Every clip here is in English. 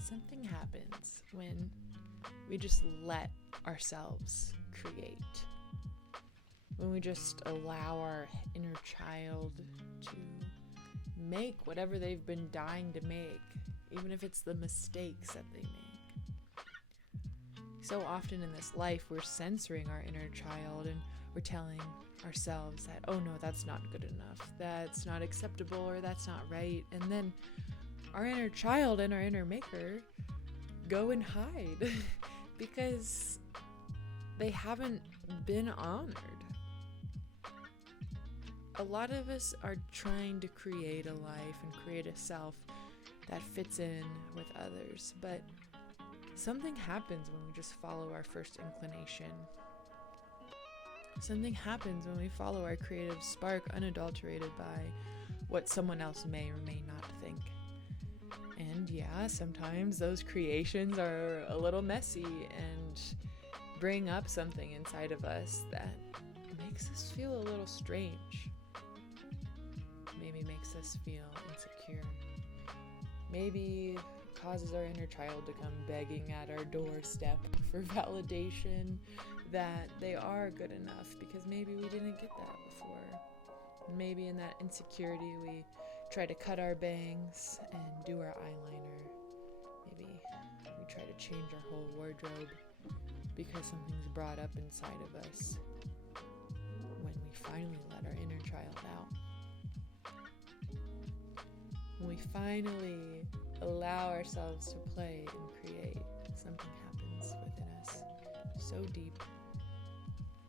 Something happens when we just let ourselves create. When we just allow our inner child to make whatever they've been dying to make, even if it's the mistakes that they make. So often in this life, we're censoring our inner child and we're telling ourselves that, oh no, that's not good enough, that's not acceptable, or that's not right. And then our inner child and our inner maker go and hide because they haven't been honored. A lot of us are trying to create a life and create a self that fits in with others, but something happens when we just follow our first inclination. Something happens when we follow our creative spark unadulterated by what someone else may or may not think. And yeah, sometimes those creations are a little messy and bring up something inside of us that makes us feel a little strange. Maybe makes us feel insecure. Maybe causes our inner child to come begging at our doorstep for validation that they are good enough, because maybe we didn't get that before. Maybe in that insecurity we try to cut our bangs and do our eyeliner. Maybe we try to change our whole wardrobe because something's brought up inside of us when we finally let our inner child out. When we finally allow ourselves to play and create, something happens within us. So deep,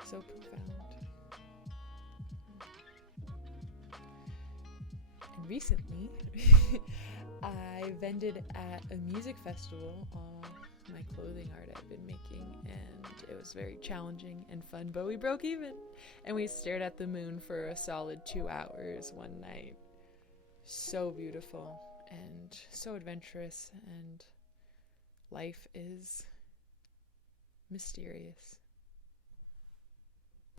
so profound. And recently, I vended at a music festival all my clothing art I've been making, and it was very challenging and fun, but we broke even. And we stared at the moon for a solid 2 hours one night. So beautiful and so adventurous, and life is mysterious.